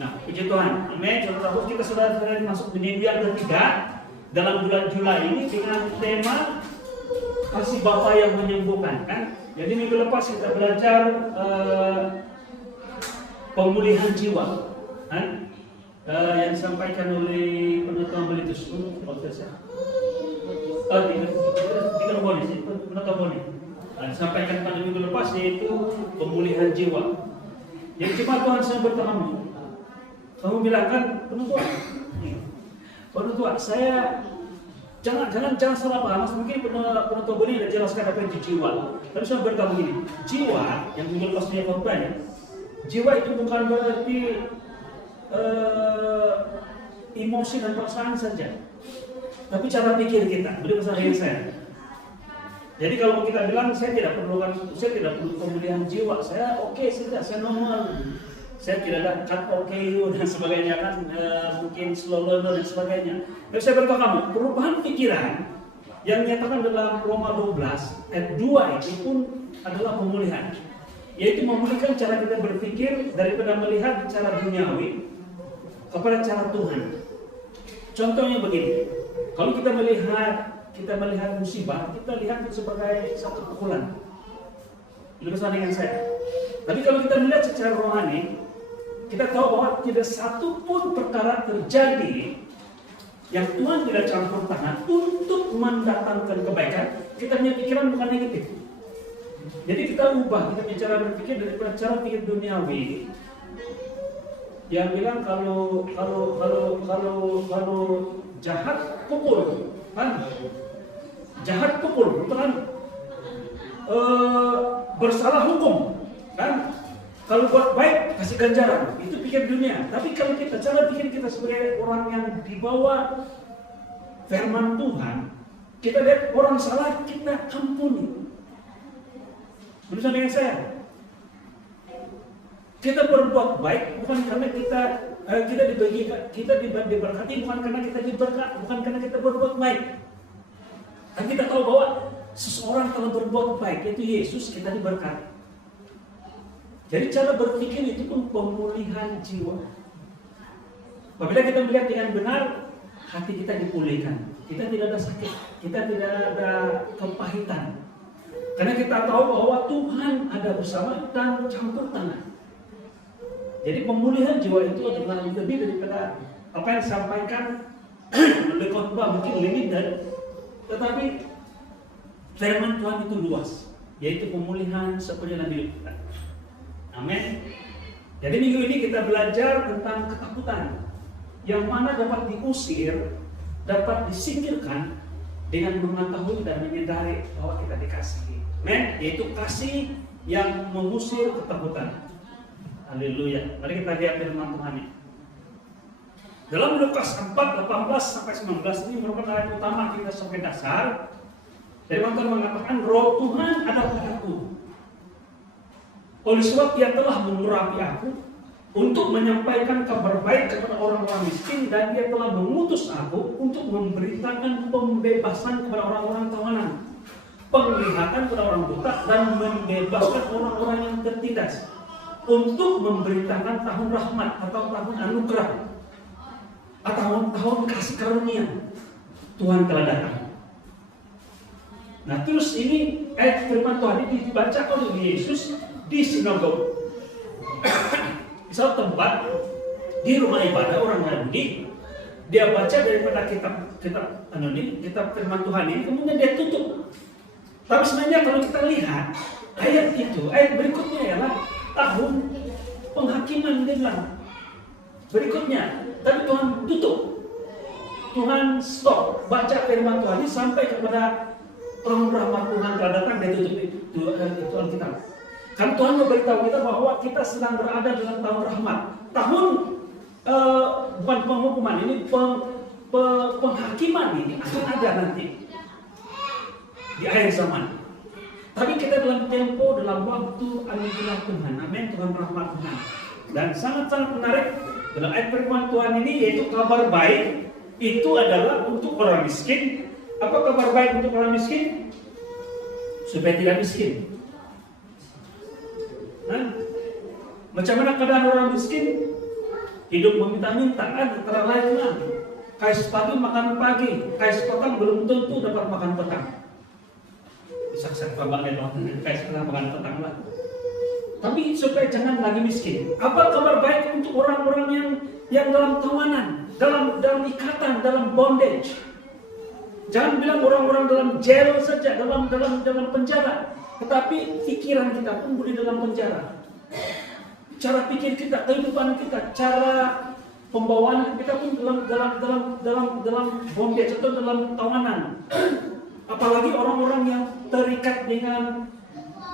Nah, puji Tuhan. Amin. Saudara, kita sudah masuk di minggu yang ketiga dalam bulan Juli ini dengan tema kasih Bapa yang menyembuhkan, kan? Jadi minggu lepas kita belajar pemulihan jiwa, kan? Yang disampaikan oleh penutup Belitus. Disampaikan pada minggu lepas yaitu pemulihan jiwa. Jadi cuma Tuhan saya bertamu. Kamu bilang kan penutup saya jangan salah paham. Mungkin penutup boleh jelaskan apa itu jiwa. Tapi saya bertamu ini jiwa yang minggu lepas dia korbannya. Jiwa itu bukan berarti emosi dan perasaan saja, tapi cara pikir kita. Beri bahasa saya. Jadi kalau kita bilang saya tidak perlu pemulihan jiwa, saya oke, saya normal, saya tidak ada cut dan sebagainya kan, mungkin slow learner dan sebagainya. Tapi saya berkata kamu perubahan pikiran yang dinyatakan dalam Roma 12 ayat 2 itu pun adalah pemulihan, yaitu memulihkan cara kita berpikir daripada melihat cara duniawi kepada cara Tuhan. Contohnya begini, kalau kita melihat musibah, kita lihat itu sebagai satu pukulan. Itu bersama dengan saya. Tapi kalau kita melihat secara rohani, kita tahu bahwa tidak satu pun perkara terjadi yang Tuhan tidak campur tangan untuk mendatangkan kebaikan. Kita punya pikiran bukan negatif. Jadi kita ubah, kita bicara berpikir daripada cara pikir duniawi. Yang bilang kalau jahat pukul, kan? Jahat pukul, betul kan? Bersalah hukum, kan? Kalau buat baik kasih ganjaran, itu pikir dunia. Tapi kalau kita cara pikir kita sebagai orang yang dibawa firman Tuhan, kita lihat orang salah kita ampuni. Bersama dengan saya. Kita berbuat baik bukan karena kita diberkati, bukan karena kita diberkat, bukan karena kita berbuat baik. Dan kita tahu bahwa seseorang kalau berbuat baik, yaitu Yesus, kita diberkati. Jadi cara berpikir itu pun pemulihan jiwa. Apabila kita melihat dengan benar, hati kita dipulihkan. Kita tidak ada sakit, kita tidak ada kepahitan. Karena kita tahu bahwa Tuhan ada bersama dan campur tangan. Jadi pemulihan jiwa itu adalah lebih daripada apa yang disampaikan oleh khotbah, mungkin limited, tetapi firman Tuhan itu luas, yaitu pemulihan sepenuhnya hidup kita. Amin. Jadi minggu ini kita belajar tentang ketakutan yang mana dapat diusir, dapat disingkirkan dengan mengetahui dan menyadari bahwa kita dikasihi. Amin. Yaitu kasih yang mengusir ketakutan. Haleluya. Mari kita lihat firman Tuhan ini. Dalam Lukas 4:18-19 ini merupakan ayat utama kita sampai dasar. Firman Tuhan mengatakan, Roh Tuhan ada padaku. Oleh sebab Dia telah mengurapi aku untuk menyampaikan kabar baik kepada orang-orang miskin, dan Dia telah mengutus aku untuk memberitakan pembebasan kepada orang-orang tawanan, penglihatan kepada orang buta, dan membebaskan orang-orang yang tertindas, untuk memberitakan tahun rahmat atau tahun anugerah atau tahun kasih karunia Tuhan telah datang. Nah, terus ini ayat firman Tuhan ini dibaca oleh Yesus di sinagog, di satu tempat di rumah ibadah orang Yahudi. Dia baca daripada kitab firman Tuhan ini, kemudian dia tutup. Tapi sebenarnya kalau kita lihat ayat itu, ayat berikutnya ialah tahun penghakiman, dia bilang berikutnya, tapi Tuhan tutup. Tuhan stop baca firman Tuhan ini sampai kepada tahun rahmat Tuhan telah datang, dia tutup itu Alkitab. Kan Tuhan memberitahu kita bahwa kita sedang berada dalam tahun rahmat. Tahun bukan penghukuman, ini penghakiman ini akan ada nanti di akhir zaman. Tapi kita dalam tempo, dalam waktu anugerah Tuhan. Amin, Tuhan rahmat Tuhan. Dan sangat-sangat menarik dalam ayat firman Tuhan ini, yaitu kabar baik itu adalah untuk orang miskin. Apa kabar baik untuk orang miskin? Supaya tidak miskin. Macam mana keadaan orang miskin? Hidup meminta-minta, antara lain lah. Kais pagi makan pagi, kais petang belum tentu dapat makan petang. Bisa kembangnya dong, kais petang makan petang lah. Tapi supaya jangan lagi miskin. Apa kabar baik untuk orang-orang yang dalam tawanan, dalam ikatan, dalam bondage? Jangan bilang orang-orang dalam jail saja, dalam penjara. Tetapi pikiran kita pun di dalam penjara. Cara pikir kita, kehidupan kita, cara pembawaan kita pun dalam bondage atau dalam tawanan. Apalagi orang-orang yang terikat dengan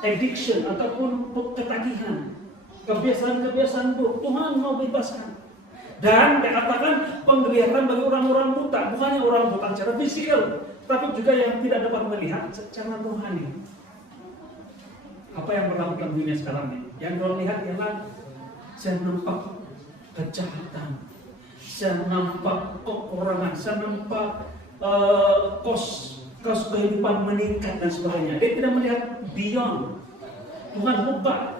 addiction ataupun ketagihan, kebiasaan buruk. Tuhan mau bebaskan. Dan dikatakan penglihatan bagi orang-orang buta, bukannya orang buta secara fisikal, tapi juga yang tidak dapat melihat secara rohani. Apa yang berlaku dalam dunia sekarang ini? Yang orang lihat ialah saya nampak kejahatan, saya nampak kekurangan, saya nampak kos kehidupan meningkat dan sebagainya. Dia tidak melihat beyond. Tuhan buka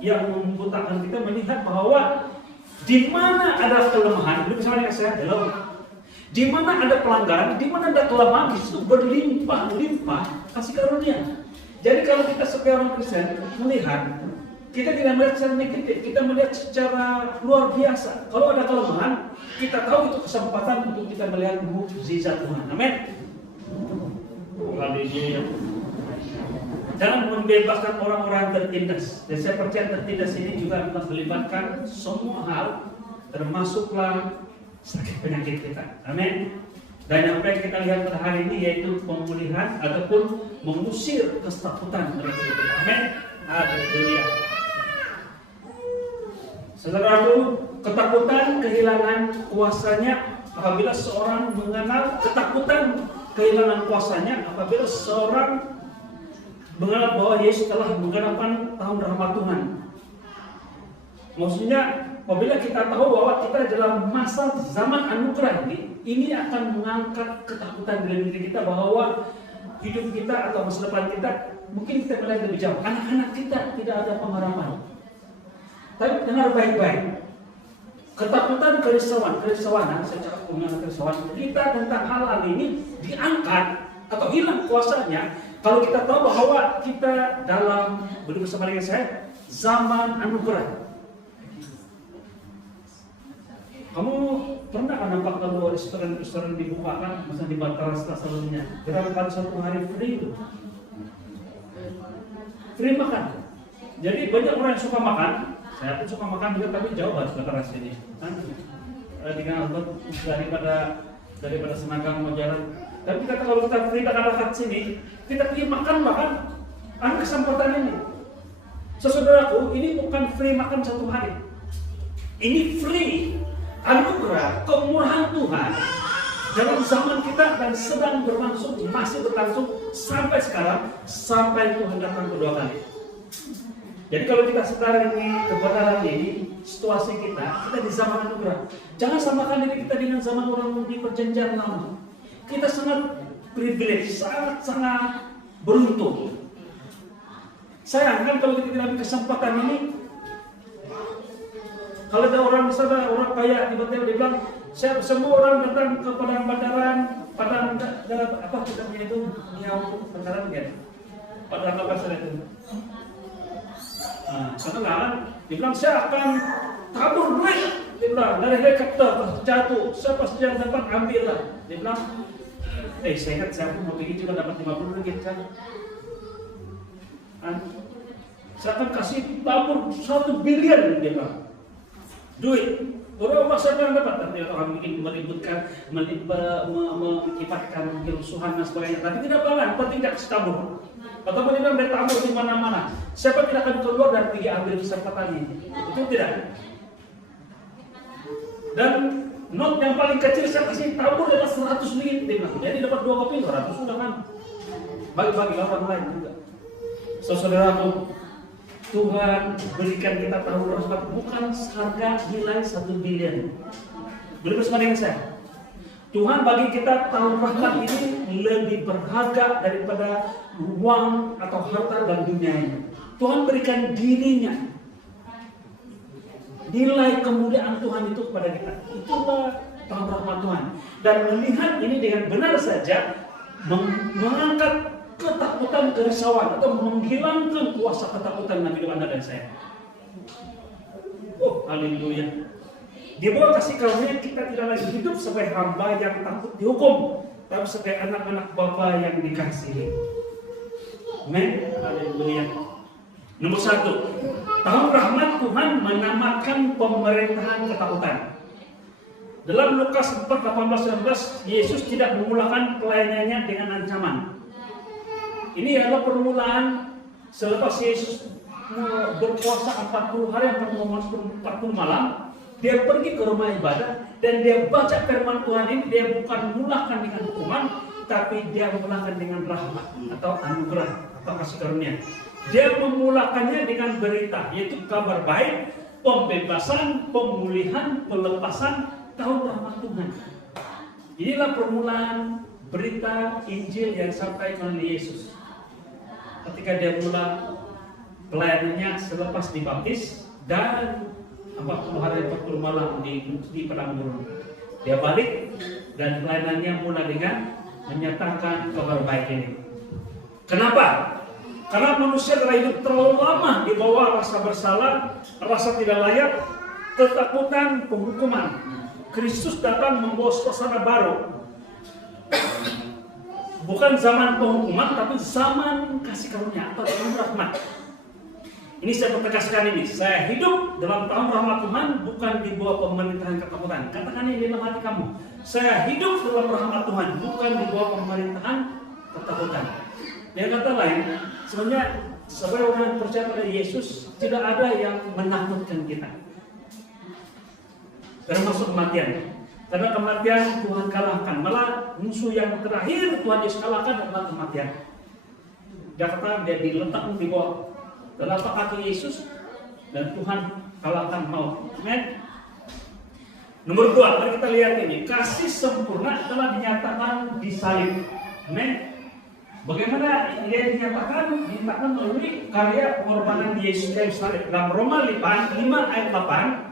yang membutakan kita melihat bahwa di mana ada kelemahan, bersama dengan saya adalah di mana ada pelanggaran, di mana ada kelemahan, di situ berlimpah kasih karunia. Jadi kalau kita sebagai orang Kristen melihat, kita tidak melihat secara negatif, kita melihat secara luar biasa. Kalau ada kelemahan, kita tahu itu kesempatan untuk kita melihat mukjizat Tuhan. Amin. Jangan membebaskan orang-orang tertindas. Dan saya percaya tertindas ini juga akan melibatkan semua hal, termasuklah sakit penyakit kita. Amin. Dan apa yang kita lihat pada hari ini yaitu pemulihan ataupun mengusir ketakutan dari hidup kita. Amin. Haleluya. Saudaraku, ketakutan kehilangan kuasanya apabila seorang mengenal ketakutan kehilangan kuasanya apabila seorang mengenal bahwa Yesus telah menggenapkan tahun rahmat Tuhan. Maksudnya, apabila kita tahu bahwa kita dalam masa zaman anugerah ini akan mengangkat ketakutan dalam diri kita bahwa hidup kita atau masa depan kita mungkin kita melihat lebih jauh. Anak-anak kita tidak ada pengharapan. Tapi dengar baik-baik. Ketakutan, kerisauan, saya cakap mengenai kerisauan kita tentang hal-hal ini diangkat atau hilang kuasanya kalau kita tahu bahwa kita dalam bersama dengan saya zaman anugerah. Kamu pernah kan nampak kalau restoran dibuka kan, misalnya di Batara salonnya, kita makan satu hari free itu, free makan. Jadi banyak orang yang suka makan. Saya pun suka makan juga, tapi jauh banget Batara sini. Kan dengan daripada Senanggang mau jalan. Tapi kita kalau kita free tak ada kat sini, kita pergi makan. Ada kesempatan ini. Saudaraku, ini bukan free makan satu hari. Ini free anugerah kemurahan Tuhan dalam zaman kita dan sedang berlangsung, masih berlangsung sampai sekarang, sampai Tuhan datang kedua kali. Jadi kalau kita sekarang ini kebenaran ini, situasi kita di zaman anugerah. Jangan samakan diri kita dengan zaman orang di perjanjian lama. Kita sangat privilege, sangat beruntung. Sayangkan kalau kita tidak ambil kesempatan ini. Kalau ada orang misalnya orang kaya tiba-tiba dia bilang, semua orang datang ke padang apa kita punya itu, yang bandaran kan? Padang apa saja itu? Sekarang dia bilang saya akan tabur duit. Dia bilang dari helikopter jatuh, siapa saja yang dapat ambil lah. Dia bilang, saya ingat saya pun mau pergi juga dapat 50 ringgit kan? Saya akan kasih tabur 1 bilion dia bilang. Duit, orang siapa yang dapat? Tapi orang mungkin meributkan, mengibatkan kerusuhan dan sebagainya. Tapi tidak apa-apa, penting tidak tabur. Ataupun dia bilang tabur di mana-mana. Siapa tidak akan keluar dan pergi ambil kesempatan ini? Itu tidak. Dan not yang paling kecil saya kasih tabur dapat 100 ringgit dia bilang. Jadi dapat 2 kopi 200 sudah kan. Bagi-bagi orang lain juga. Saudaraku, Tuhan berikan kita tahun rahmat bukan harga nilai 1 bilion. Boleh bersama dengan saya. Tuhan bagi kita tahun rahmat ini lebih berharga daripada uang atau harta dan dunia ini. Tuhan berikan dirinya. nilai kemuliaan Tuhan itu kepada kita. Itulah tahun rahmat Tuhan. Dan melihat ini dengan benar saja mengangkat ketakutan kerisauan atau menghilangkan kuasa ketakutan dalam hidup Anda dan saya. Oh, haleluya. Di bawah kasih karunia kita tidak lagi hidup sebagai hamba yang takut dihukum, tapi sebagai anak-anak Bapa yang dikasihi. Amin. Haleluya. Nomor 1, tahun rahmat Tuhan menamakan pemerintahan ketakutan. Dalam Lukas 4:18-19, Yesus tidak memulakan pelayanannya dengan ancaman. Ini adalah permulaan selepas Yesus berpuasa 40 hari 40 malam. Dia pergi ke rumah ibadah dan dia baca firman Tuhan ini. Dia bukan memulakan dengan hukuman, tapi dia memulakan dengan rahmat atau anugerah atau kasih karunia. Dia memulakannya dengan berita, yaitu kabar baik, pembebasan, pemulihan, pelepasan, tahun rahmat Tuhan. Inilah permulaan berita Injil yang disampaikan oleh Yesus. Ketika dia mulai pelayanannya selepas dibaptis dan 40 hari 40 malam di padang gurun. Dia balik dan pelayanannya mulai dengan menyatakan kabar baik ini. Kenapa? Karena manusia telah hidup terlalu lama di bawah rasa bersalah, rasa tidak layak, ketakutan, penghukuman. Kristus datang membawa suasana baru. Bukan zaman penghukuman, tapi zaman kasih karunia atau tahun rahmat. Ini saya tegaskan ini. Saya hidup dalam tahun rahmat Tuhan, bukan di bawah pemerintahan ketakutan. Katakan ini dalam hati kamu. Saya hidup dalam rahmat Tuhan, bukan di bawah pemerintahan ketakutan. Dengan kata lain, sebenarnya sebagai orang yang percaya pada Yesus, tidak ada yang menakutkan kita, termasuk kematian. Karena kematian Tuhan kalahkan. Malah musuh yang terakhir Tuhan Yesus kalahkan adalah kematian. Dia diletakkan di bawah telapak kaki Yesus dan Tuhan kalahkan maut. Amin. Nomor 2, mari kita lihat ini. Kasih sempurna telah dinyatakan di salib. Amin. Bagaimana dia dinyatakan? Dinyatakan melalui karya pengorbanan Yesus kayu salib. Dalam Roma 5 ayat 8,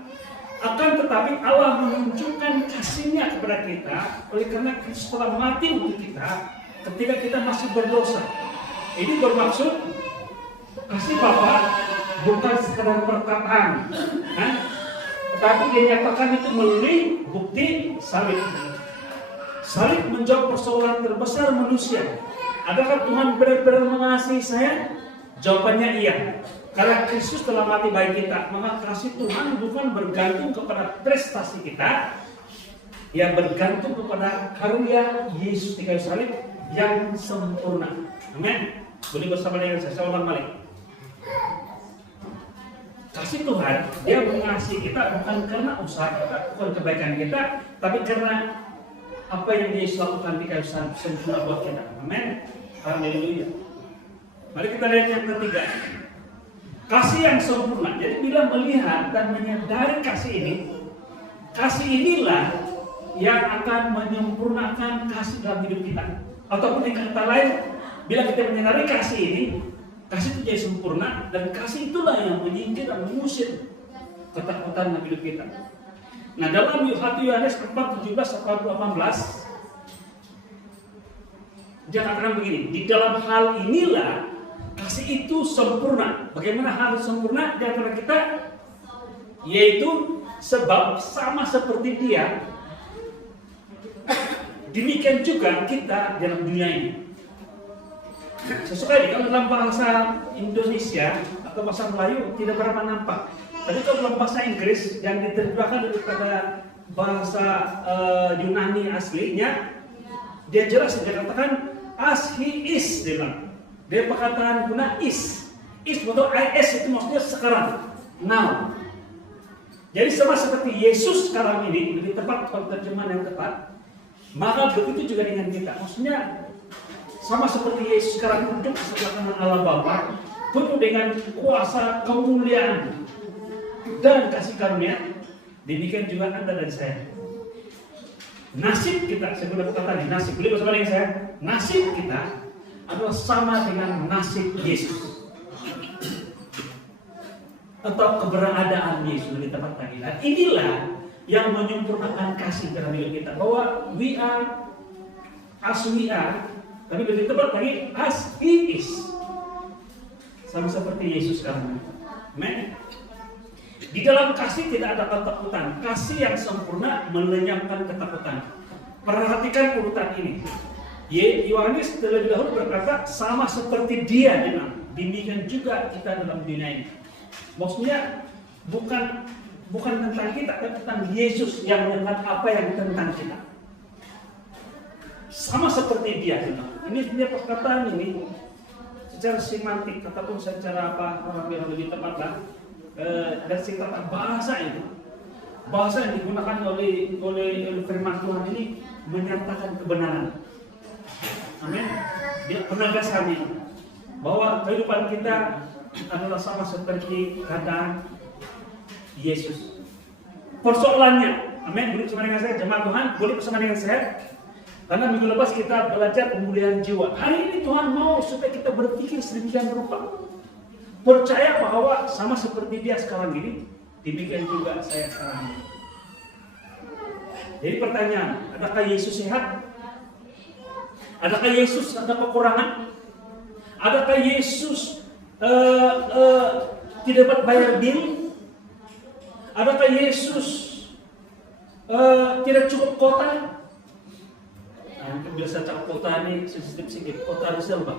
akan tetapi Allah menunjukkan kasih-Nya kepada kita oleh karena Kristus telah mati untuk kita ketika kita masih berdosa. Ini bermaksud kasih Bapa bukan sekadar perkataan, tetapi dinyatakan itu melalui bukti salib. Salib menjawab persoalan terbesar manusia. Adakah Tuhan benar-benar mengasihi saya? Jawabannya iya. Karena Kristus telah mati bagi kita, maka kasih Tuhan bukan bergantung kepada prestasi kita, yang bergantung kepada karunia Yesus di kayu salib yang sempurna. Amin. Boleh bersama dengan saya ulang balik. Kasih Tuhan, dia mengasihi kita bukan karena usaha kita, bukan kebaikan kita, tapi karena apa yang Yesus lakukan di kayu salib sempurna buat kita. Amin. Haleluya. Mari kita lihat yang ketiga. Kasih yang sempurna. Jadi bila melihat dan menyadari kasih inilah yang akan menyempurnakan kasih dalam hidup kita. Ataupun dengan kata lain, bila kita menyadari kasih ini, kasih itu jadi sempurna, dan kasih itulah yang menyingkir dan mengusir ketakutan dalam hidup kita. Nah, dalam 1 Yohanes 4:17-18, dia katakan begini, di dalam hal inilah kasih itu sempurna. Bagaimana hal sempurna di antara kita? Yaitu sebab sama seperti Dia, demikian juga kita dalam dunia ini. Sesuai kalau dalam bahasa Indonesia atau bahasa Melayu tidak berapa nampak. Tapi kalau dalam bahasa Inggris yang diterjemahkan daripada bahasa Yunani aslinya, dia jelas dia katakan as he is, dia bilang. Dia perkataan guna is atau is itu maksudnya sekarang, now. Jadi sama seperti Yesus sekarang ini, lebih tepat kalau terjemahan yang tepat, maka begitu juga dengan kita. Maksudnya sama seperti Yesus sekarang duduk di sebelah kanan Allah Bapa, penuh dengan kuasa kemuliaan dan kasih karunia, demikian juga Anda dan saya. Nasib kita, saya sudah katakan tadi, nasib, boleh bersama dengan saya, nasib kita adalah sama dengan nasib Yesus. atau keberadaan Yesus di tempat panggilan. Inilah yang menyempurnakan kasih dalam hidup kita, bahwa we are as we are, tapi lebih tepat lagi as He is, sama seperti Yesus sekarang. Amen. Di dalam kasih tidak ada ketakutan. Kasih yang sempurna melenyapkan ketakutan. Perhatikan urutan ini. Yohanes terlebih dahulu berkata, sama seperti Dia demikian juga kita dalam dunia ini. Maksudnya bukan tentang kita, tapi tentang Yesus yang melihat apa yang tentang kita. Sama seperti Dia. Ini dia perkataan ini secara semantik ataupun secara yang lebih tepat lah, dan secara bahasa itu. Bahasa yang digunakan oleh firman Tuhan ini menyatakan kebenaran. Amin. Dia penegasannya bahwa kehidupan kita adalah sama seperti keadaan Yesus. Persoalannya, amin, boleh bersama dengan saya, jemaat Tuhan, boleh bersama dengan saya. Karena minggu lepas kita belajar pemulihan jiwa. Hari ini Tuhan mau supaya kita berpikir sedemikian rupa. Percaya bahwa sama seperti Dia sekarang ini, demikian juga saya sekarang ini. Jadi pertanyaan, adakah Yesus sehat? Adakah Yesus ada kekurangan? Adakah Yesus tidak dapat bayar bil? Adakah Yesus tidak cukup kota? Biasa cak kota ini sedikit kota Rizal, Pak.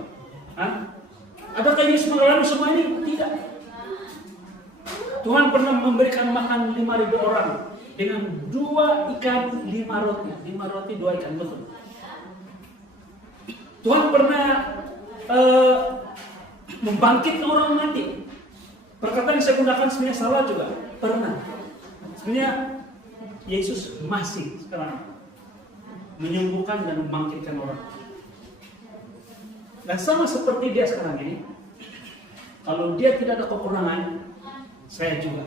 Adakah Yesus mengalami semua ini? Tidak. Tuhan pernah memberikan makan 5.000 orang dengan 2 ikan 5 roti. 5 roti 2 ikan, betul. Tuhan pernah membangkitkan orang mati. Perkataan yang saya gunakan sebenarnya salah juga. Pernah. Sebenarnya Yesus masih sekarang menyembuhkan dan membangkitkan orang. Dan sama seperti Dia sekarang ini, kalau Dia tidak ada kekurangan, saya juga.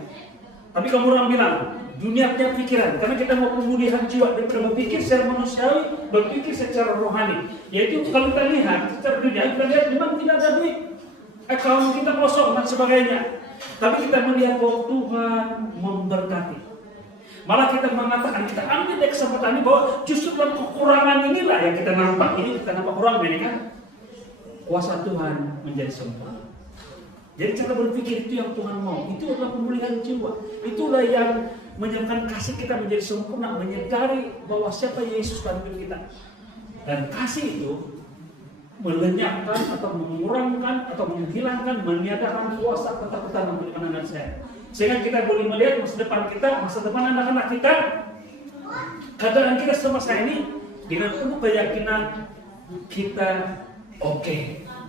Tapi kamu orang bilang, dunia punya pikiran, karena kita mau pemulihan jiwa, daripada berpikir secara manusiawi, berpikir secara rohani. Yaitu kalau kita lihat secara dunia, kita lihat memang tidak ada duit, account kita kosong dan sebagainya. Tapi kita melihat bahwa Tuhan memberkati. Malah kita mengatakan, kita ambil dari kesempatan ini bahwa justru dalam kekurangan inilah yang kita nampak. Ini kita nampak kurang, ini kan kuasa Tuhan menjadi sempurna. Jadi cara berpikir itu yang Tuhan mau. Itu adalah pemulihan jiwa. Itulah yang menyebabkan kasih kita menjadi sempurna, menyadari bahwa siapa Yesus dalam hidup kita. Dan kasih itu melenyapkan atau mengurangkan atau menghilangkan, meniadakan kuasa ketakutan dalam hidup anak saya. Sehingga kita boleh melihat masa depan kita, masa depan anak-anak kita, keadaan kita semasa ini dengan penuh keyakinan kita oke.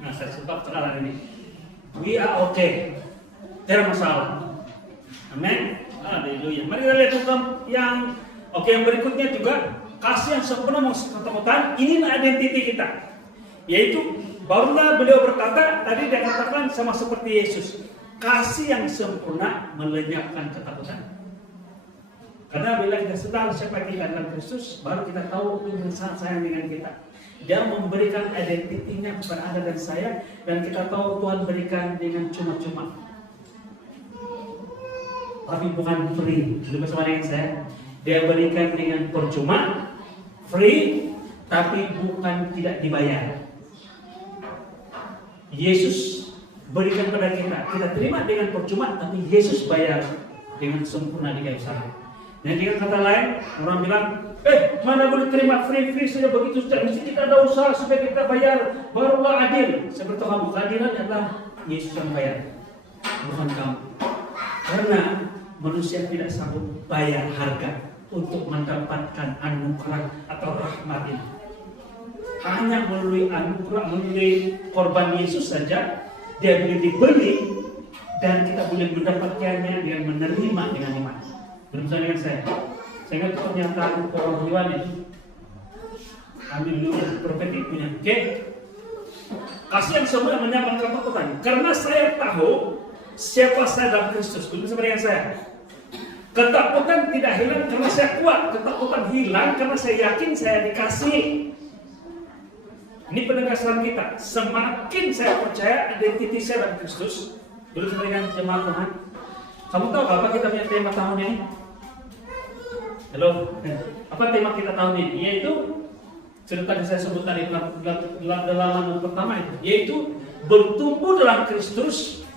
Nah, saya sebab sekarang ini we are okay, tidak masalah. Amin. Haleluya. Mari kita lihat yang yang berikutnya juga, kasih yang sempurna mengusir ketakutan. Ini identiti kita, yaitu barulah beliau berkata tadi dia katakan sama seperti Yesus. Kasih yang sempurna melenyapkan ketakutan. Karena bila kita sedang siapa kita dalam Kristus, baru kita tahu Tuhan sangat sayang dengan kita. Dia memberikan identitinya kepada Anda dan saya, dan kita tahu Tuhan berikan dengan cuma-cuma. Tapi bukan free. Jadi bersama dengan saya, Dia berikan dengan percuma, free, tapi bukan tidak dibayar. Yesus berikan kepada kita terima dengan percuma, tapi Yesus bayar dengan sempurna di kayu salib. Dan dengan kata lain, orang bilang, mana boleh terima free saja begitu saja. Mesti kita ada usaha supaya kita bayar, barulah adil. Seperti kamu, keadilan adalah Yesus yang bayar, bukan kamu. Karena manusia tidak sanggup bayar harga untuk mendapatkan anugerah atau rahmat ini. Hanya melalui anugerah, melalui korban Yesus saja, Dia boleh dibeli dan kita boleh mendapatkannya dengan menerima dengan iman. Bersama dengan saya ingat pernyataan orang Yohanes. Ambil dulu profetik punya. Kasih yang sempurna menyapa ketakutan. Karena saya tahu siapa saya dalam Kristus. Bersama dengan saya. Ketakutan tidak hilang karena saya kuat. Ketakutan hilang karena saya yakin saya dikasih. Ini penegasan kita. Semakin saya percaya identitas saya dalam Kristus, bersama dengan jemaat Tuhan, Kamu tahu apa kita punya tema tahun ini? Halo, apa tema kita tahun ini? Yaitu sudah tadi saya sebut tadi dalam pertama itu, yaitu bertumbuh dalam Kristus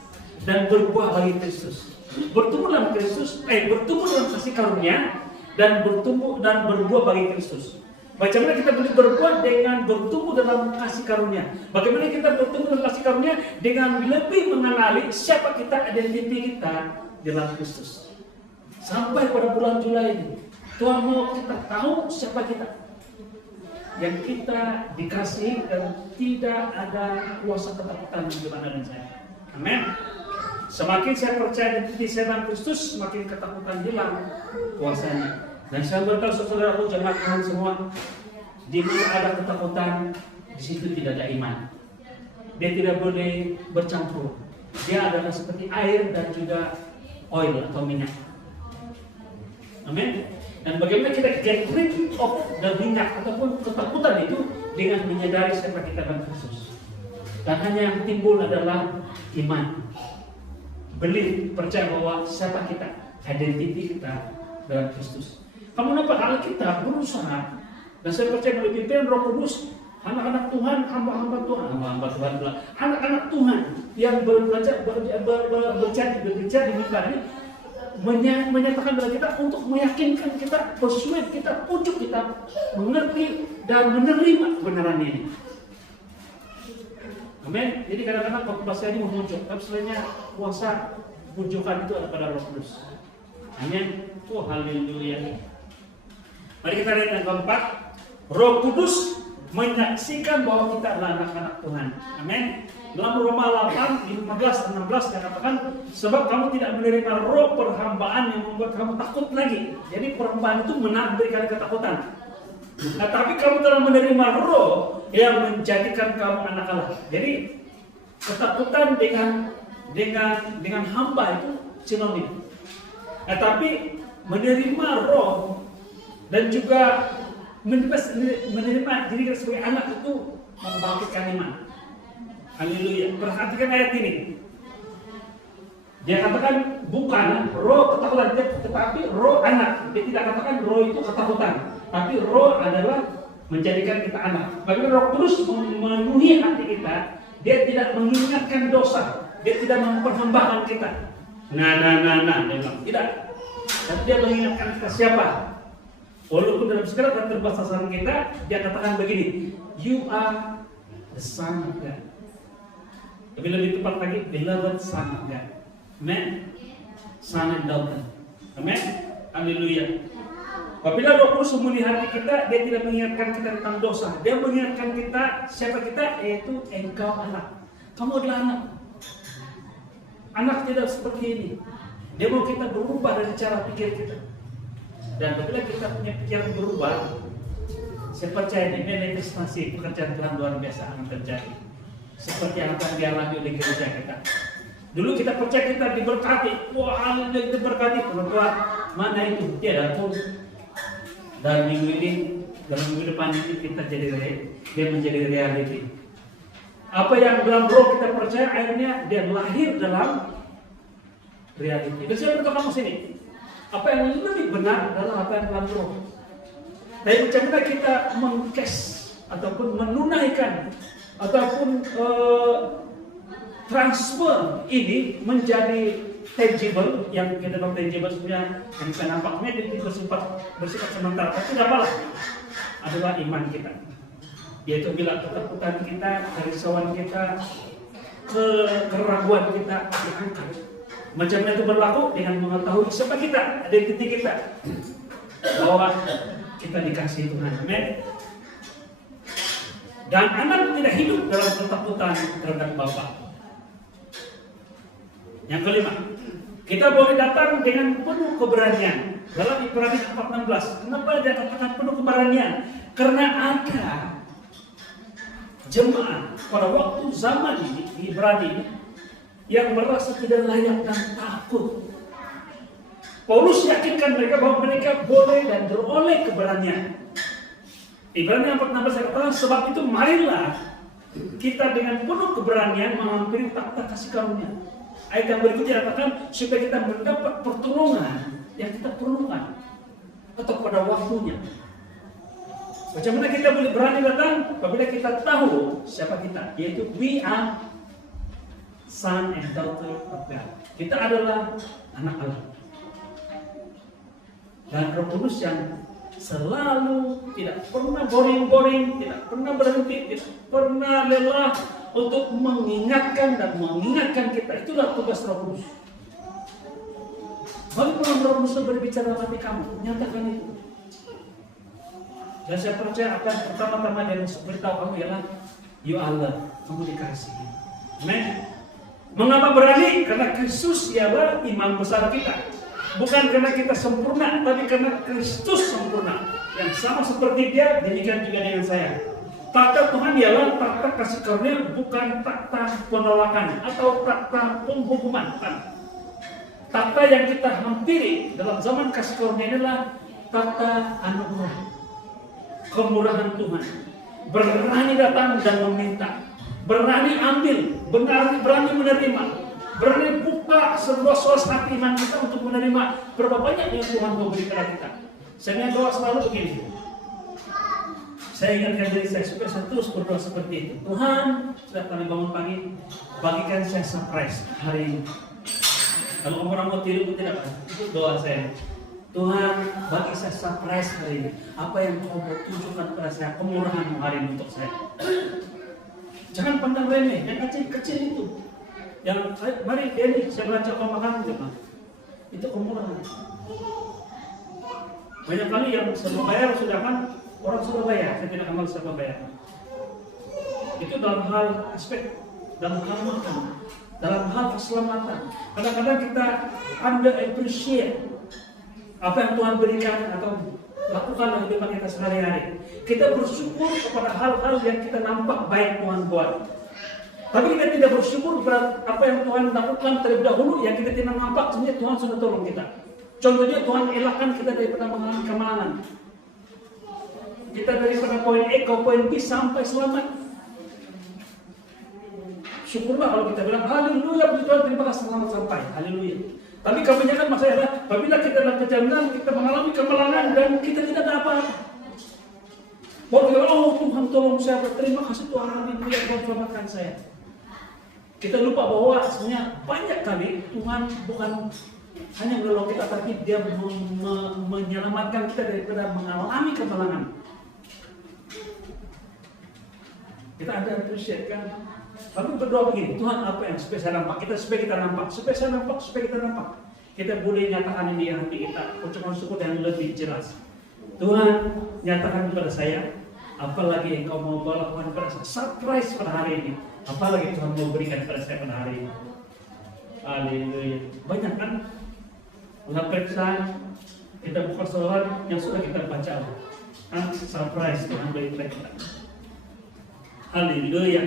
dan berbuah bagi Kristus. Bertumbuh dalam Kristus, bertumbuh dalam kasih karunia dan bertumbuh dan berbuah bagi Kristus. Bagaimana kita boleh berbuat dengan bertumbuh dalam kasih karunia? Bagaimana kita bertumbuh dalam kasih karunia? Dengan lebih mengenali siapa kita, identiti kita dalam Kristus. Sampai pada bulan Juli ini, Tuhan mau kita tahu siapa kita. Yang kita dikasih dan tidak ada kuasa ketakutan di mana dan saya. Amin. Semakin saya percaya identiti saya dalam Kristus, semakin ketakutan hilang kuasanya. Dan saya berkata saudaraku jemaat Tuhan semua, di mana ada ketakutan, di situ tidak ada iman. Dia tidak boleh bercampur. Dia adalah seperti air dan juga oil atau minyak. Amin. Dan bagaimana kita get rid of the minyak ataupun ketakutan itu dengan menyadari siapa kita dalam Kristus. Dan hanya yang timbul adalah iman. Beli percaya bahwa siapa kita, identiti kita dalam Kristus. Kamu nampak hal kita berusaha, dan saya percaya melalui pimpin Roh Kudus, anak-anak Tuhan, hamba-hamba Tuhan, anak-anak Tuhan yang berbicara di mimbar ini, menyatakan kepada kita untuk meyakinkan kita, persuade kita, pujuk kita mengerti dan menerima kebenaran ini. Amin. Jadi kadang-kadang bahasa ini memujuk, tapi sebenarnya kuasa pujukan itu ada pada Roh Kudus. Amin. Oh haleluya. Mari kita lihat yang keempat, Roh Kudus menyaksikan bahwa kita adalah anak-anak Tuhan. Amin. Dalam Roma 8, 15 dan 16 dikatakan, sebab kamu tidak menerima roh perhambaan yang membuat kamu takut lagi. Jadi perhambaan itu memberikan ketakutan. Nah, tapi kamu telah menerima roh yang menjadikan kamu anak Allah. Jadi ketakutan dengan hamba itu sinonim. Nah, tapi menerima roh dan juga menerima diri kita sebagai anak itu membangkitkan iman. Haleluya. Perhatikan ayat ini. Dia katakan bukan roh ketakutan, tetapi roh anak. Dia tidak katakan roh itu ketakutan, tapi roh adalah menjadikan kita anak. Bagaimana Roh Kudus memenuhi hati kita, dia tidak mengingatkan dosa, dia tidak memperhambakan kita. Dia bilang tidak. Tapi dia mengingatkan kita siapa. Walaupun dalam segala keterbatasan kita, dia katakan begini, you are the son of God. Tapi lebih tepat lagi, beloved son of God. Amen. Son and daughter. Amen. Haleluya. Apabila Roh Kudus memenuhi hati kita, dia tidak mengingatkan kita tentang dosa. Dia mengingatkan kita siapa kita, yaitu engkau anak. Kamu adalah anak. Anak tidak seperti ini. Dia mau kita berubah dari cara pikir kita. Dan apabila kita punya pikiran berubah, saya percaya di manifestasi pekerjaan Tuhan luar biasa akan terjadi. Seperti yang akan dialami oleh gereja kita. Dulu kita percaya kita diberkati, wah kita diberkati, teman-teman, mana itu? Tiada pun. Dan minggu ini, dalam minggu depan ini kita dia menjadi reality. Apa yang dalam roh kita percaya, akhirnya dia lahir dalam reality. Dan saya berkata kamu sini, apa yang lebih benar adalah apa yang dalam roh. Tapi bagaimana kita mengcast ataupun menunaikan ataupun transfer ini menjadi tangible, yang kita bilang tangible sebenarnya yang bisa nampaknya bersifat sementara, tapi apalah adalah iman kita, yaitu bila ketakutan kita, kerisauan kita, keraguan kita diangkat. Macam itu berlaku dengan mengetahui siapa kita, identiti kita, bahwa kita dikasihi Tuhan. Amin. Dan anak tidak hidup dalam ketakutan terhadap Bapa. Yang kelima, kita boleh datang dengan penuh keberanian. Dalam Ibrani 4:16, kenapa dia katakan penuh keberanian? Karena ada jemaat pada waktu zaman ini di Ibrani ini yang merasa tidak layak dan takut. Paulus yakinkan mereka bahwa mereka boleh dan beroleh keberanian. Ibrani 4:16 katakan, sebab itu marilah kita dengan penuh keberanian menghampiri takhta kasih karunia. Ayat yang berikutnya katakan supaya kita mendapat pertolongan yang kita perlukan atau pada waktunya. Bagaimana kita boleh berani datang? Apabila kita tahu siapa kita, yaitu we are son and daughter of God. Kita adalah anak Allah. Dan Roh Kudus yang selalu tidak pernah boring, tidak pernah berhenti, tidak pernah lelah untuk mengingatkan dan mengingatkan kita. Itulah tugas Roh Kudus. Bagaimana Roh Kudus berbicara hati kamu? Nyatakan itu. Dan saya percaya apa yang pertama-tama dia beritahu kamu ialah you are loved, kamu dikasihi. Amen. Mengapa berani? Karena Kristus ialah imam besar kita. Bukan karena kita sempurna, tapi karena Kristus sempurna. Yang sama seperti dia, demikian juga dengan saya. Takhta Tuhan ialah takhta kasih karunia, bukan takhta penolakan atau takhta penghukuman. Takhta yang kita hampiri dalam zaman kasih karunia adalah takhta anugerah. Kemurahan Tuhan, berani datang dan meminta, berani ambil, berani menerima, berani buka seluas-luas hati iman kita untuk menerima berapa banyak yang Tuhan mau beri kepada kita. Saya doa selalu begini, saya ingatkan diri saya supaya saya terus berdoa seperti itu. Tuhan, sudah kami bangun pagi, bagikan saya surprise hari ini. Kalau orang mau tidur itu tidak, itu doa saya. Tuhan, bagi saya surprise hari ini. Apa yang Kau mau tunjukkan kepada saya, kemurahan hari ini untuk saya. Jangan pandang remeh, yang kecil-kecil itu. Yang, mari ini saya belanja kau makan gitu. Itu kemurahan. Banyak kali yang sebelum bayar sudah kan, orang sudah bayar, saya tidak kenal siapa bayar. Itu dalam hal aspek, dalam hal makan, dalam hal keselamatan. Kadang-kadang kita under appreciate apa yang Tuhan berikan atau lakukan dalam kehidupan kita sehari-hari. Kita bersyukur kepada hal-hal yang kita nampak baik Tuhan buat. Tapi kita tidak bersyukur kepada apa yang Tuhan lakukan terlebih dahulu yang kita tidak nampak. Sebenarnya Tuhan sudah tolong kita. Contohnya Tuhan elakkan kita daripada mengalami kemalangan. Kita daripada poin A ke poin B sampai selamat. Syukurlah kalau kita bilang haleluya, puji Tuhan, terima kasih selamat sampai. Haleluya. Tapi kebanyakan masalah apabila kita dalam perjalanan kita mengalami kemalangan dan kita tidak dapat. Oh Tuhan tolong saya, terima kasih Tuhan, haleluya, Tuhan selamatkan saya. Kita lupa bahwa sebenarnya banyak kali Tuhan bukan hanya menolong kita, tapi Dia menyelamatkan kita daripada mengalami kemalangan. Kita ada appreciate kan? Lalu berdoa begini, Tuhan apa yang supaya saya nampak, supaya kita nampak. Kita boleh nyatakan ini di hati kita, ucapan syukur yang lebih jelas. Tuhan, nyatakan kepada saya, apalagi yang Kau mau lakukan kepada saya, surprise pada hari ini. Apalagi Tuhan mau berikan kepada saya pada hari ini. Haleluya. Banyak kan? Ulah periksa, kita buka soal yang sudah kita baca. Surprise Tuhan beri kepada kita. Haleluya.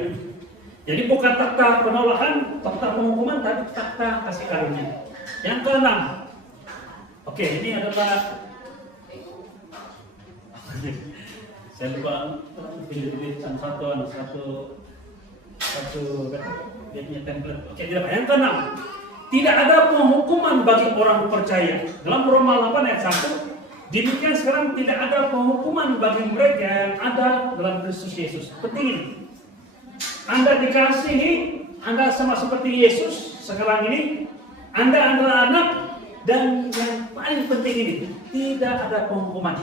Jadi bukan takhta penolakan, takhta penghukuman, tapi takhta kasih karunia. Yang keenam, oke, ini adalah saya lupa pilih satu dia punya template. Oke, tidak. Yang keenam, tidak ada penghukuman bagi orang percaya. Dalam Roma 8 ayat 1, demikian sekarang tidak ada penghukuman bagi mereka yang ada dalam Kristus Yesus. Penting ini. Anda dikasihi, Anda sama seperti Yesus sekarang ini, Anda adalah anak, dan yang paling penting ini, tidak ada penghukuman.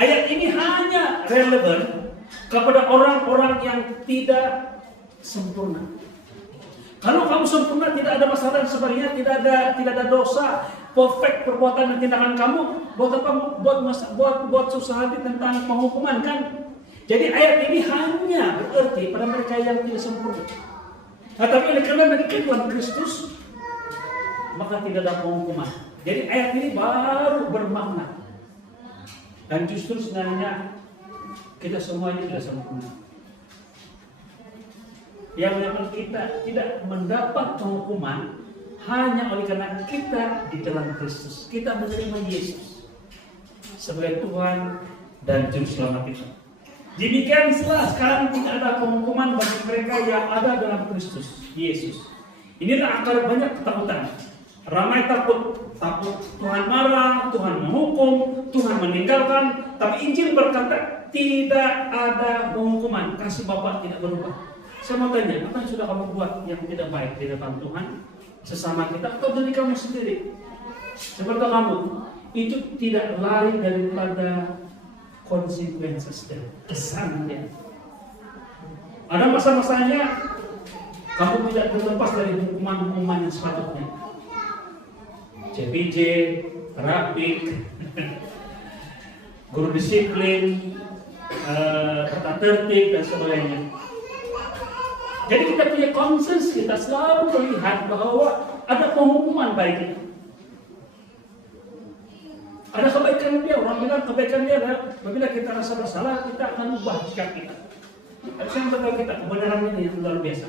Ayat ini hanya relevan kepada orang-orang yang tidak sempurna. Kalau kamu sempurna, tidak ada masalah sebenarnya, tidak ada dosa, perfect perbuatan dan tindakan kamu, buat apa? Buat susah hati tentang penghukuman kan? Jadi ayat ini hanya berarti pada mereka yang tidak sempurna. Tetapi oleh karena Tuhan Kristus, maka tidak ada penghukuman. Jadi ayat ini baru bermakna. Dan justru sebenarnya kita semua ini tidak sempurna. Yang menyebabkan kita tidak mendapat penghukuman hanya oleh karena kita di dalam Kristus. Kita menerima Yesus sebagai Tuhan dan Juru Selamat kita. Demikian setelah sekarang tidak ada penghukuman bagi mereka yang ada dalam Kristus Yesus. Inilah akar banyak ketakutan. Ramai takut Tuhan marah, Tuhan menghukum, Tuhan meninggalkan. Tapi Injil berkata tidak ada penghukuman, kasih Bapa tidak berubah. Saya mau tanya, apa yang sudah kamu buat yang tidak baik di depan Tuhan, sesama kita, atau diri kamu sendiri? Seperti kamu, itu tidak lari daripada consequences dan kesannya. Ada masa-masanya kamu tidak terlepas dari hukuman-hukuman yang sepatutnya. CPJ, rapik, guru disiplin, tata tertib dan sebagainya. Jadi kita punya konsen, kita selalu melihat bahwa ada penghukuman baik itu. Ada kebaikan dia, orang bilang kebaikan dia adalah apabila kita rasa bersalah, kita akan ubah sikap kita. Harus yang betul kita, kebenaran ini yang luar biasa.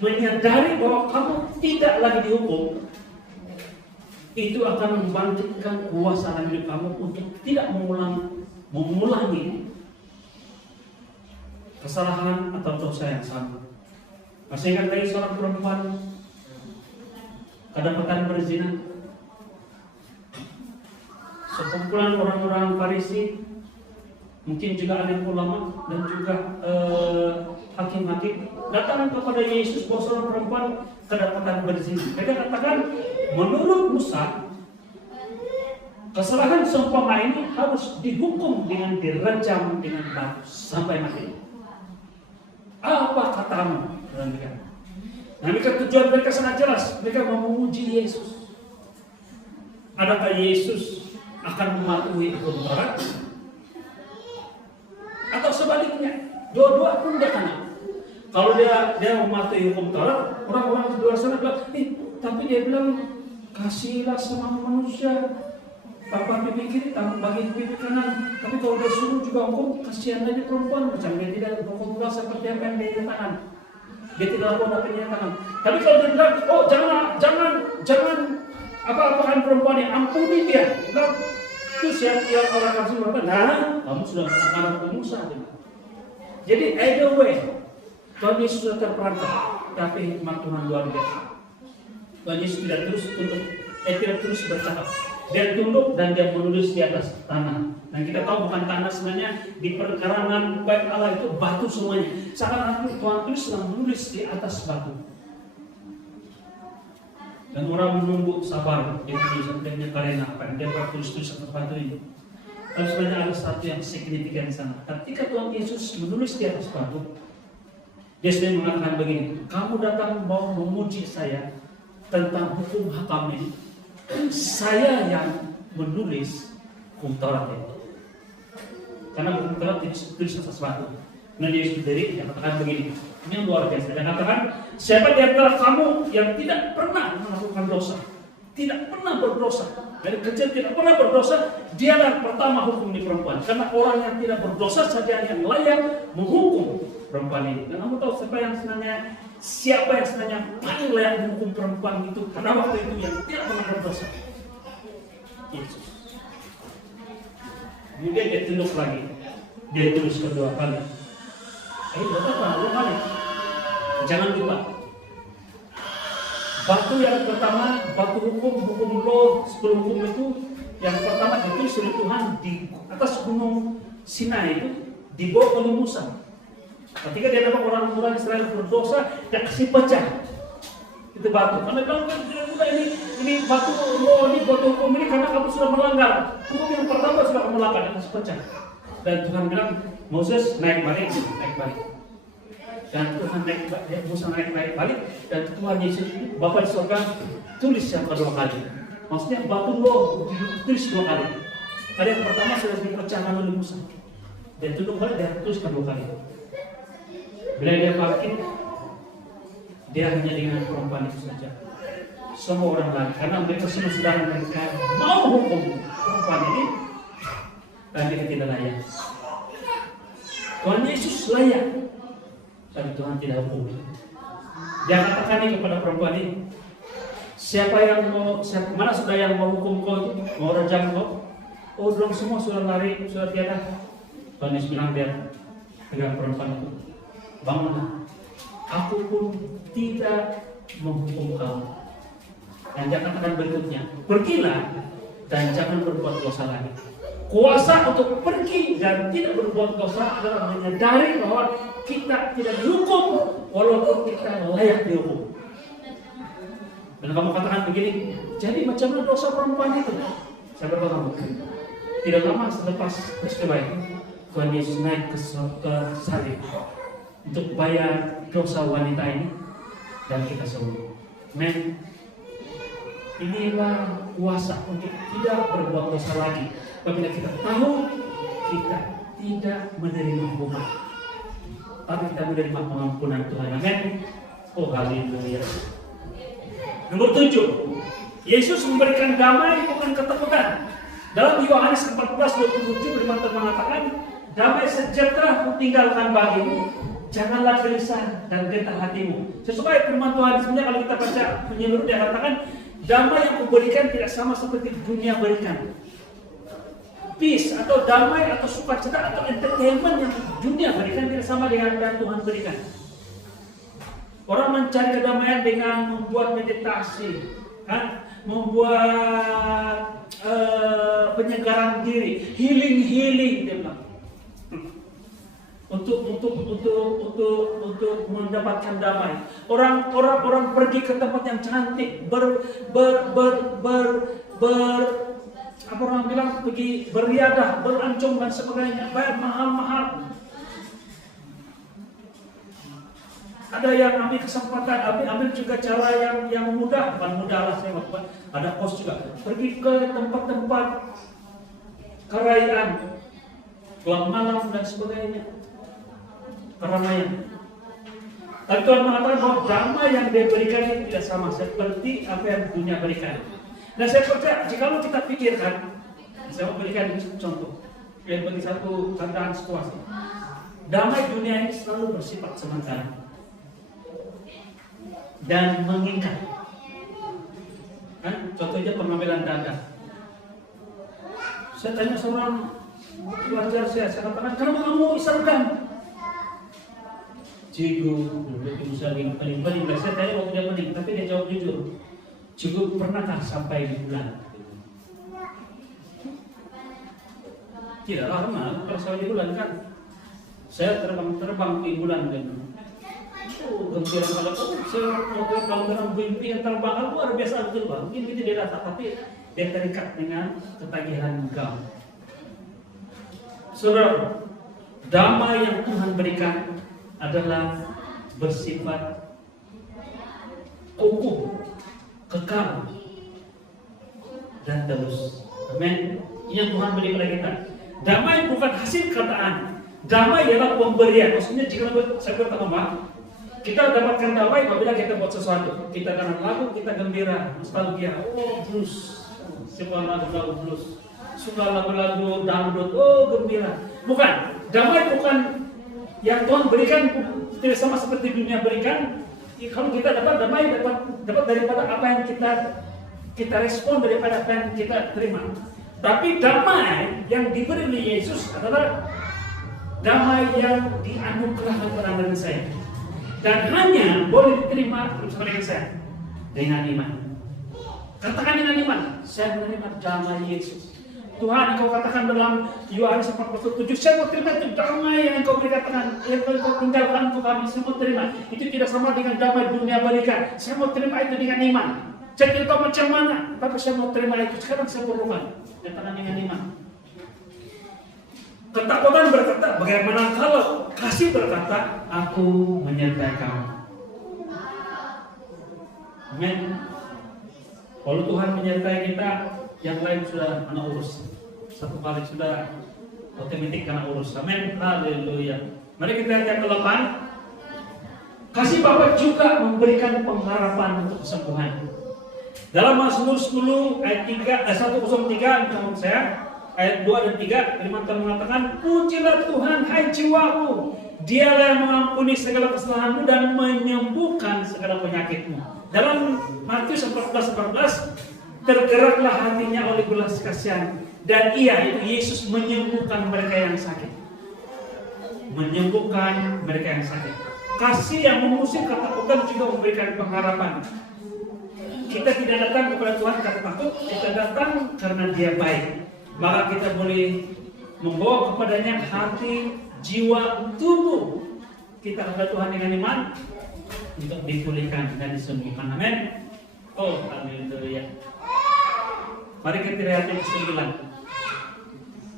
Menyadari bahwa kamu tidak lagi dihukum, itu akan membangkitkan kuasa dalam hidup kamu untuk tidak mengulangi kesalahan atau dosa yang sama. Masih ingat lagi seorang perempuan kedapatan berzina? Sekumpulan orang-orang Farisi, mungkin juga alim ulama dan juga hakim-hakim datang kepada Yesus bahwa seorang perempuan kedapatan berzina. Mereka katakan, menurut Musa, kesalahan seumpama ini harus dihukum dengan direjam dengan batu sampai mati. Apa katamu? Nah, mereka tujuan mereka sangat jelas. Mereka mau menguji Yesus. Adakah Yesus akan mematuhi hukum Taurat? Atau sebaliknya, dua-dua pun dia kena. Kalau dia mematuhi hukum Taurat, orang-orang di luar sana bilang, tapi dia bilang kasihlah sama manusia, tanpa pipi kiri, tanpa bagi pipi kanan. Tapi kalau dia suruh juga hukum, kasihan aja perempuan, macam dia tidak hukum pula seperti apa yang dia nyatakan. Dia tidak lakukan apa yang dia nyatakan. Tapi kalau dia bilang, oh jangan apa-apakan perempuan ini, ampuni dia. Terus yang orang kasih berkata, nah kamu sudah melakukan hukum Musa. Jadi either way, Tuhan Yesus sudah terperangkap, tapi hikmat Tuhan luar biasa. Tuhan Yesus tidak terus bercakap. Dia tunduk dan dia menulis di atas tanah. Dan kita tahu bukan tanah sebenarnya, di perkarangan baik Allah itu batu semuanya. Seakan-akan Tuhan Yesus sedang menulis di atas batu. Dan orang menunggu sabar, dia punya karena apa yang dia tulis atas batu ini. Tapi sebenarnya ada satu yang signifikan di sana. Ketika Tuhan Yesus menulis di atas batu, dia sedang mengatakan begini, kamu datang mau memuji saya tentang hukum hakam ini. Saya yang menulis hukum Taurat itu. Karena hukum Taurat ditulis atas batu. Nah dia sendiri yang katakan begini, ini yang luar biasa. Dia katakan, siapa di antara kamu yang tidak pernah melakukan dosa, tidak pernah berdosa, dari kecil tidak pernah berdosa, dialah pertama hukum di perempuan. Karena orang yang tidak berdosa saja yang layak menghukum perempuan ini. Dan kamu tahu siapa yang sebenarnya paling layak menghukum perempuan itu pada waktu itu yang tidak pernah berdosa? Yesus. Kemudian dia tunduk lagi, dia tulis kedua kali. Dua kali. Jangan lupa, batu yang pertama, batu hukum law, 10 hukum itu yang pertama ditulis oleh Tuhan di atas gunung Sinai itu dibawa oleh Musa. Ketika dia dapat orang-orang Israel berdosa, dia kasih pecah itu batu. Karena kalau ini batu law, ini batu hukum ini karena kamu sudah melanggar hukum yang pertama, sudah kamu melanggar, dia kasih pecah. Dan Tuhan bilang, Moses naik balik. Dan Tuhan Musa naik balik, dan Tuhan Yesus Bapa di surga tulis yang kedua kali. Maksudnya batu lo ditulis 2 kali. Kali yang pertama sudah dipecahkan oleh Musa. Dan tunduk balik dia tulis kedua kali. Bila dia bangkit, dia hanya dengan perempuan itu saja. Semua orang lain, karena mereka semua saudara mereka mau hukum perempuan ini, dan dia tidak layak. Tuhan Yesus layak, tapi Tuhan tidak hukum. Dia katakan ini kepada perempuan ini, mana sudah yang mau hukum kau itu, mau rejam kau? Oh, belum, semua sudah lari, sudah tiada. Tuhan Yesus bilang dia pegang perempuan itu, bangunlah. Aku pun tidak menghukum kamu. Dan dia katakan berikutnya, pergilah dan jangan berbuat dosa lagi. Kuasa untuk pergi dan tidak berbuat dosa adalah menyadari bahwa kita tidak dihukum walaupun kita layak dihukum. Dan kamu katakan begini, jadi macam mana dosa perempuan itu? Saya berkata kamu, tidak lama selepas peristiwa itu, Tuhan Yesus naik ke salib untuk bayar dosa wanita ini dan kita semua. Men, inilah kuasa untuk tidak berbuat dosa lagi. Apabila kita tahu kita tidak menerima hukuman, tapi kita menerima pengampunan Tuhan. Amin. Oh haleluya. Nomor 7, Yesus memberikan damai bukan ketakutan. Dalam Yohanes 14:27 firman Tuhan mengatakan, damai sejahtera kutinggalkan bagimu, janganlah gelisah dan getah hatimu. Sesuai firman Tuhan, sebenarnya kalau kita baca menyeluruh dia katakan, damai yang kuberikan tidak sama seperti dunia berikan. Peace atau damai atau sukacita atau entertainment yang dunia berikan tidak sama dengan yang Tuhan berikan. Orang mencari kedamaian dengan membuat meditasi, kan? Membuat penyegaran diri, healing dia bilang. Untuk mendapatkan damai. Orang pergi ke tempat yang cantik, apa orang bilang, pergi beriadah, berancung dan sebagainya, bayar mahal-mahal. Ada yang ambil kesempatan, ambil juga cara yang mudah, bukan mudah lah saya maksudnya. Ada kos juga, pergi ke tempat-tempat keramaian, pulang malam dan sebagainya, keramaian. Tapi Tuhan mengatakan bahwa damai yang dia berikan itu tidak sama seperti apa yang dunia berikan. Dan saya percaya, jika kita pikirkan, saya mau berikan contoh, yang bagi satu tandaan situasi. Damai dunia ini selalu bersifat sementara dan mengikat. Kan? Contohnya pengambilan dana. Saya tanya seorang pelajar saya katakan, kenapa kamu seragam? Cikgu, itu bisa paling-paling. Saya tanya waktu dia pening, tapi dia jawab jujur. Cikgu, pernahkah sampai di bulan? Tidak lama, kalau sampai di bulan kan. Saya terbang di bulan kan. Gembira kalau kalau dalam mimpi yang terbang luar biasa betul bang. Mungkin itu dia rasa, tapi dia terikat dengan ketagihan engkau. Saudara, damai yang Tuhan berikan adalah bersifat kokoh, kekal, dan terus. Amin. Ini yang Tuhan beri pada kita. Damai bukan hasil kataan. Damai ialah pemberian. Maksudnya jika saya berkata, kita dapatkan damai apabila kita buat sesuatu. Kita dengar lagu, kita gembira, nostalgia. Oh blues, suka lagu blues, suka lagu dangdut. Oh gembira. Bukan, damai bukan yang Tuhan berikan tidak sama seperti dunia berikan. Kalau kita dapat damai, dapat daripada apa yang kita respon, daripada apa yang kita terima. Tapi damai yang diberi oleh Yesus adalah damai yang dianugerahkan kepada Anda dan saya. Dan hanya boleh diterima bersama dengan saya dengan iman. Katakan dengan iman, saya menerima damai Yesus. Tuhan, Engkau katakan dalam Yohanes 14:7, saya mau terima itu damai yang Engkau berikan, yang Engkau tinggalkan untuk kami. Saya mau terima. Itu tidak sama dengan damai dunia berikan. Saya mau terima itu dengan iman. Saya tidak tahu macam mana, tapi saya mau terima itu. Sekarang saya perlukan. Katakan dengan iman. Ketakutan berkata, bagaimana kalau kasih berkata, aku menyertai kamu. Amin. Kalau Tuhan menyertai kita, yang lain sudah anak urus. Satu kali sudah otomatis anak urus. Amin. Haleluya. Mari kita lihat yang ke-8. Kasih Bapa juga memberikan pengharapan untuk kesembuhan. Dalam Mazmur 10 ayat 103 menurut saya, ayat 2 dan 3, firman Tuhan mengatakan, pujilah Tuhan hai jiwaku, Dialah yang mengampuni segala kesalahanmu dan menyembuhkan segala penyakitmu. Dalam Matius 14:14, tergeraklah hatinya oleh belas kasihan, dan ia, itu Yesus, menyembuhkan mereka yang sakit. Menyembuhkan mereka yang sakit. Kasih yang mengusir ketakutan juga memberikan pengharapan. Kita tidak datang kepada Tuhan karena takut, kita datang karena Dia baik. Maka kita boleh membawa kepadanya hati, jiwa, tubuh kita kepada Tuhan dengan iman untuk dipulihkan dan disembuhkan. Amin. Oh, haleluya. Mari kita lihat yang ke-9.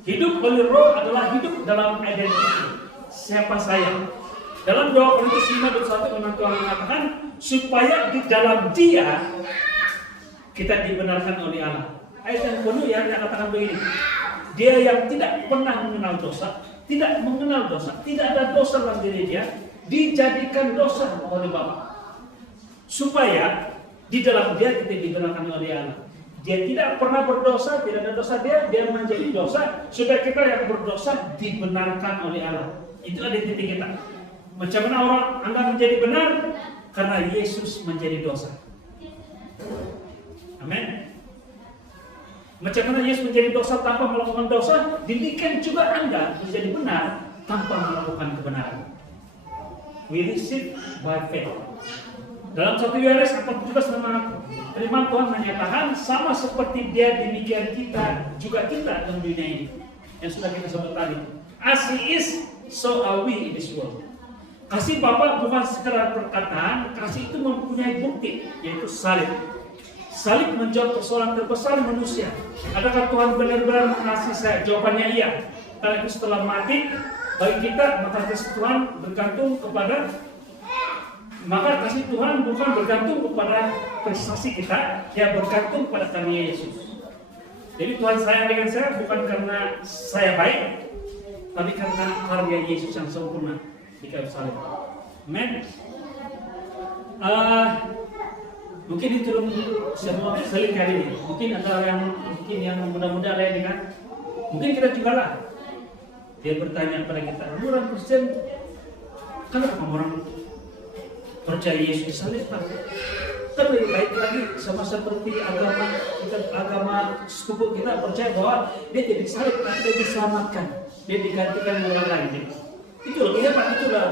Hidup oleh Roh adalah hidup dalam identitas. Siapa saya? Dalam 2 Korintus 5:21 firman Tuhan mengatakan supaya di dalam Dia kita dibenarkan oleh Allah. Ayat yang penuh yang katakan begini. Dia yang tidak pernah mengenal dosa, tidak mengenal dosa, tidak ada dosa dalam diri dia, dijadikan dosa oleh Bapa. Supaya di dalam Dia kita dibenarkan oleh Allah. Dia tidak pernah berdosa, tidak ada dosa dia menjadi dosa, supaya kita yang berdosa dibenarkan oleh Allah. Itu identitas kita. Macam mana orang Anda menjadi benar? Karena Yesus menjadi dosa. Amin. Macam mana Yesus menjadi dosa tanpa melakukan dosa, demikian juga Anda menjadi benar tanpa melakukan kebenaran. We receive by faith. Dalam 1 Yohanes 4:17 firman Tuhan menyatakan sama seperti Dia demikian kita juga kita dalam dunia ini. Yang sudah kita sebut tadi. As He is, so are we in this world. Kasih Bapa bukan sekedar perkataan, kasih itu mempunyai bukti, yaitu salib. Salib menjawab persoalan terbesar manusia. Adakah Tuhan benar-benar mengasihi saya? Jawabannya iya. Karena itu setelah mati, bagi kita maka kasih Tuhan bergantung kepada bukan bergantung kepada prestasi kita, dia bergantung pada karya Yesus. Jadi Tuhan sayang dengan saya bukan karena saya baik, tapi karena karya Yesus yang sempurna di kayu salib. Amen. Mungkin itu semua seling kali ini. Mungkin ada yang muda-muda lain kan. Mungkin kita juga lah. Dia bertanya kepada kita, orang Kristen, kenapa orang percaya Yesus salib? Kan lebih baik lagi sama seperti agama sepupu kita percaya bahwa dia tidak salib, tapi dia diselamatkan, dia digantikan dengan orang lain. Itu lebih hebat, itulah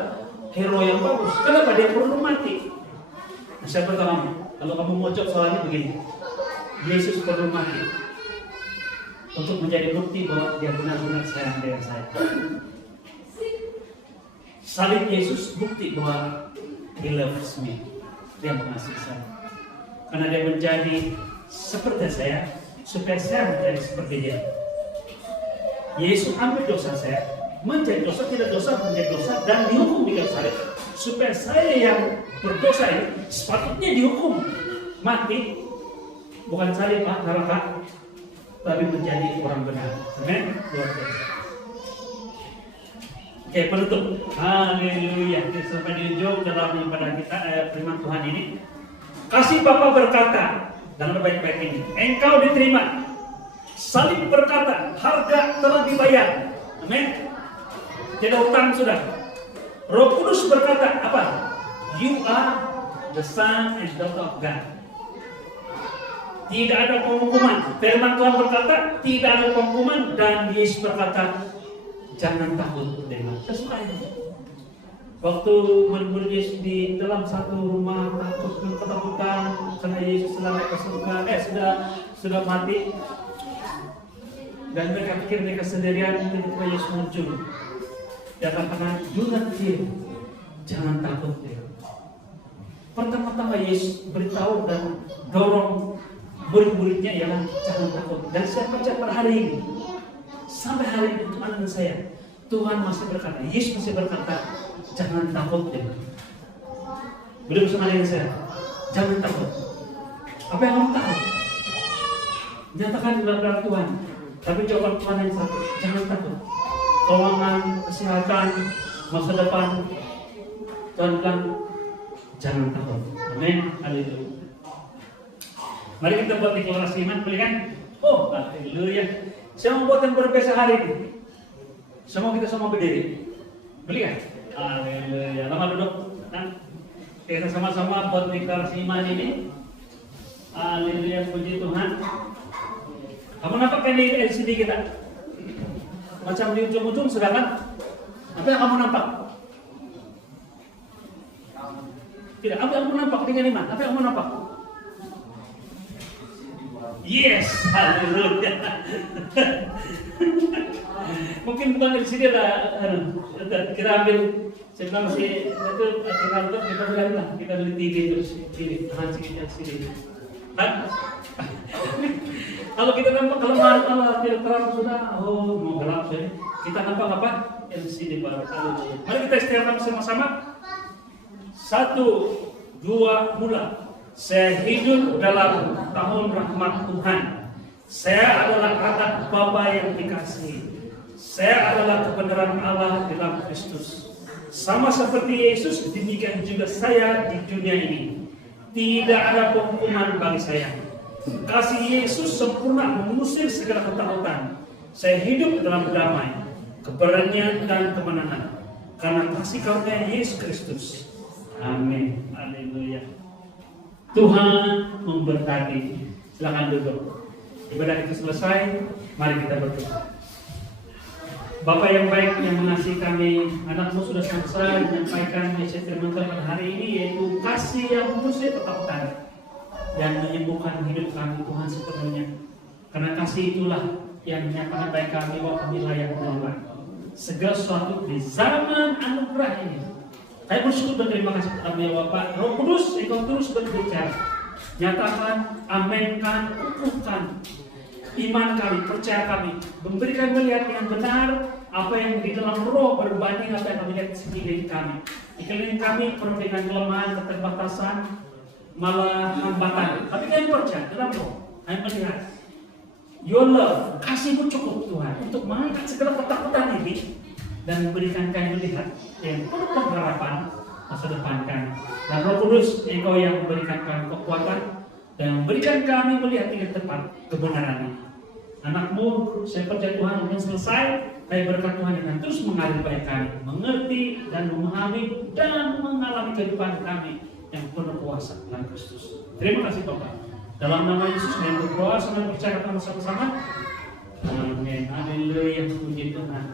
hero yang bagus. Kenapa dia perlu mati? Saya bertanya, kalau kamu mau jawab soalnya begini, Yesus perlu mati untuk menjadi bukti bahwa Dia benar-benar sayang dengan saya. Salib Yesus bukti bahwa He loves me. Dia mengasihi saya. Karena Dia menjadi seperti saya, supaya saya menjadi seperti Dia. Yesus ambil dosa saya, menjadi dosa, tidak dosa, menjadi dosa, dan dihukum di kayu salib. Supaya saya yang berdosa ini sepatutnya dihukum mati, bukan salib neraka, tapi menjadi orang benar. Amin. Luar biasa. Oke, penutup. Haleluya. Sampai di ujung dalam ibadah kita firman Tuhan ini. Kasih Bapa berkata dalam baik-baik ini, engkau diterima. Salib berkata, harga telah dibayar. Amin. Tidak hutang sudah. Roh Kudus berkata apa? You are the son and daughter of God. Tidak ada penghukuman. Firman Tuhan berkata tidak ada penghukuman, dan Yesus berkata jangan takut. Saya suka ini. Waktu murid Yesus di dalam satu rumah takut dan ketakutan karena Yesus telah naik ke surga, sudah mati, dan mereka pikir mereka sendirian. Tiba-tiba Yesus muncul. Dia katakan, do not fear, jangan takut. Pertama-tama Yesus beritahu dan dorong murid-muridnya ialah jangan takut. Dan saya percaya pada hari ini, sampai hari ini untuk anak saya, Tuhan masih berkata, Yesus masih berkata, jangan takut. Beliau bersama dengan saya, jangan takut. Apa yang kamu tahu? Nyatakan di dalam Tuhan. Tapi jawaban Tuhan yang satu, jangan takut. Keuangan, kesehatan, masa depan, Tuhan bilang, jangan takut. Amin. Haleluya. Mari kita buat deklarasi iman, boleh kan? Oh, haleluya. Saya mau buat yang berbeza hari ini. Kita semua berdiri. Boleh kan? Haleluya. Lama duduk. Nah, kita sama-sama buat deklarasi iman ini. Haleluya, puji Tuhan. Kamu nampakkan di LCD kita? Macam di ujung-ujung sudah kan? Apa yang kamu nampak? Tidak, apa yang mau nampak dengan iman? Apa yang mau nampak? Yes, haleluya. Mungkin bukan dari sini lah, kita ambil sebenarnya masih itu kita bilang lah, kita beli TV terus pilih tahan sini. Kalau kita nampak kelemahan Allah tidak terang sudah, mau gelap saja. Kita nampak apa? LCD baru. Mari kita istighfar bersama-sama. 1, 2, mulai. Saya hidup dalam tahun rahmat Tuhan. Saya adalah anak Bapa yang dikasihi. Saya adalah kebenaran Allah dalam Kristus. Sama seperti Yesus, demikian juga saya di dunia ini. Tidak ada penghukuman bagi saya. Kasih Yesus sempurna mengusir segala ketakutan. Saya hidup dalam damai, keberanian dan kemenangan karena kasih karunia Yesus Kristus. Amin. Haleluya. Tuhan memberkati. Silakan duduk. Ibadah kita selesai. Mari kita berdoa. Bapak yang baik yang mengasihi kami, anakmu sudah selesai menyampaikan message firman pada hari ini, yaitu kasih yang mengusir ketakutan dan menyembuhkan hidup kami Tuhan sepenuhnya. Karena kasih itulah yang menyatakan baik kami bahwa kami layak menerima segala sesuatu di zaman anugerah ini. Saya bersyukur dan terima kasih kepada ya Bapak. Roh Kudus, Engkau terus berbicara. Nyatakan, amenkan, kukuhkan iman kami, percaya kami, memberikan melihat yang benar apa yang di dalam roh berbanding apa yang kami lihat di sekeliling kami. Di sekeliling kami penuh dengan kelemahan, keterbatasan, malah hambatan. Tapi kami percaya dalam roh, kami melihat Your love, kasih-Mu cukup Tuhan untuk mengangkat segala ketakutan ini dan memberikan kami melihat yang penuh pengharapan masa depan kami. Dan Roh Kudus, Engkau yang memberikan kami kekuatan dan memberikan kami melihat dengan tepat kebenaran ini. Anak-Mu, saya percaya Tuhan akan selesai. Saya berkat Tuhan yang terus mengalir baik kami, mengerti dan memahami dan mengalami kehidupan kami yang penuh kuasa dalam Kristus. Terima kasih Bapak. Dalam nama Yesus kami berdoa, sambil percaya sama-sama. Amin. Haleluya. Puji Tuhan.